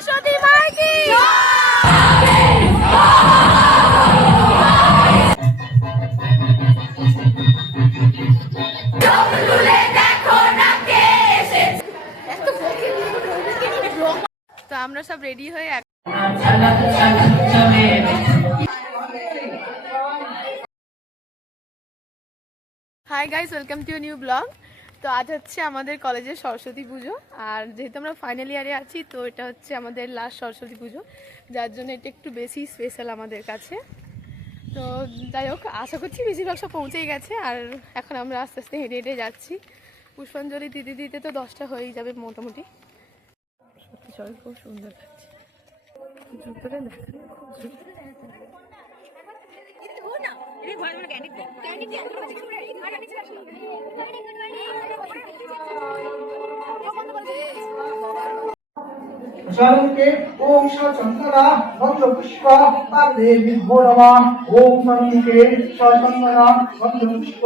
সরস্বতী মাই কি তো আমরা সব রেডি হয়ে hi guys, welcome to new blog. তো আজ হচ্ছে আমাদের কলেজের সরস্বতী পুজো, আর যেহেতু আমরা ফাইনাল ইয়ারে আছি তো এটা হচ্ছে আমাদের লাস্ট সরস্বতী পুজো, যার জন্য এটা একটু বেশি স্পেশাল আমাদের কাছে। তো যাই হোক, আশা করছি বেশিরভাগ সব পৌঁছেই গেছে, আর এখন আমরা আস্তে আস্তে হেঁটে হেঁটে যাচ্ছি। পুষ্পাঞ্জলি দিতে দিতে তো 10টা হয়েই যাবে মোটামুটি। সত্যি সবাই খুব সুন্দর লাগছে, জুতোটা দেখেন জয়ন্তে ওম সচন্দনা বন্ধ পুষ্প দেবী ভোরমা ওম সন্নিকে সচন্দনা বন্ধ পুষ্প।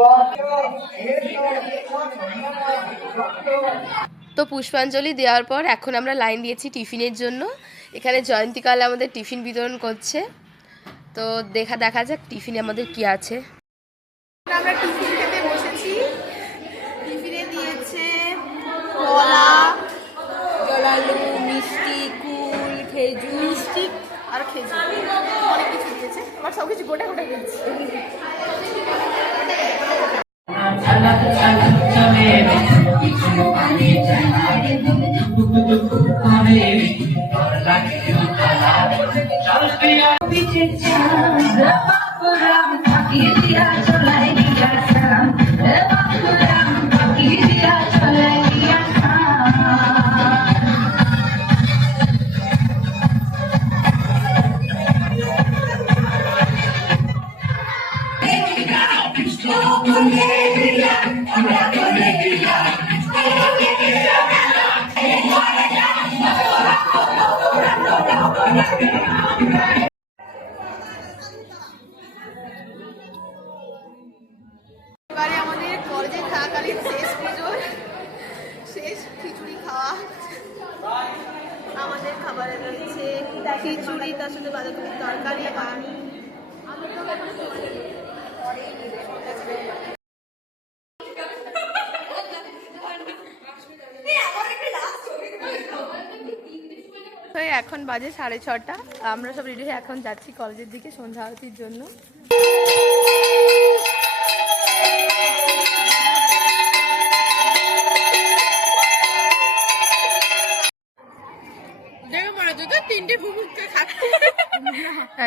তো পুষ্পাঞ্জলি দেওয়ার পর এখন আমরা লাইন দিয়েছি টিফিনের জন্য। এখানে জয়ন্তীকালে আমাদের টিফিন বিতরণ করছে, তো দেখা যাক টিফিনে আমাদের কি আছে। আমরা টিফিন খেতে বসেছি। টিফিনে দিয়েছে কলা, জলালু, মিষ্টি, কুল, খেজুর, মিষ্টি আর খেজুর, অনেক কিছু দিয়েছে। আমার সব কিছু গোটা গোটা দিয়েছে। এবারে আমাদের কলেজে থাকাকালীন শেষ পুজোর শেষ খিচুড়ি খাওয়া। আমাদের খাবারে রয়েছে খিচুড়ি, তার সাথে বাঁধাকপির তরকারি আর এখন বাজে 6:30। আমরা সব রেডি হয়ে এখন যাচ্ছি কলেজের দিকে সন্ধ্যা আরতির জন্য।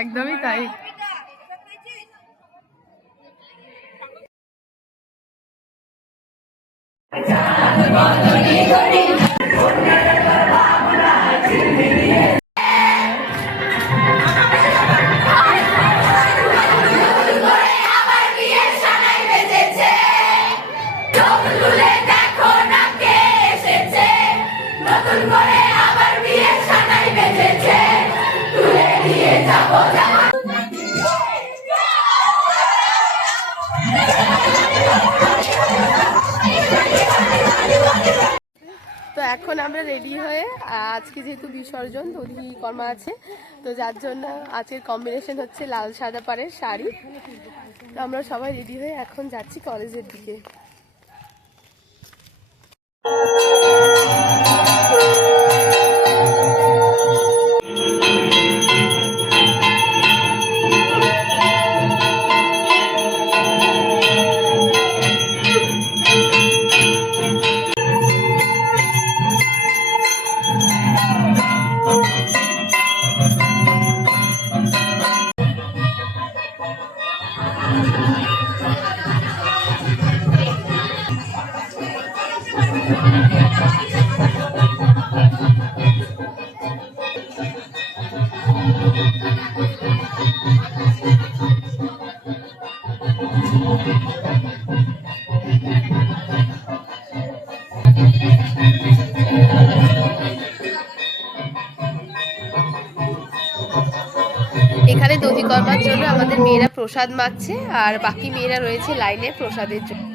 একদমই তাই। তো এখন আমরা রেডি হয়ে, আজকে যেহেতু বিসর্জন কর্মা আছে, তো যার জন্য আজকের কম্বিনেশন হচ্ছে লাল সাদা পাড়ের শাড়ি। তো আমরা সবাই রেডি হয়ে এখন যাচ্ছি কলেজের দিকে। এখানে দধিকর্মার জন্য আমাদের মেয়েরা প্রসাদ মাখছে, আর বাকি মেয়েরা রয়েছে লাইনে প্রসাদের জন্য।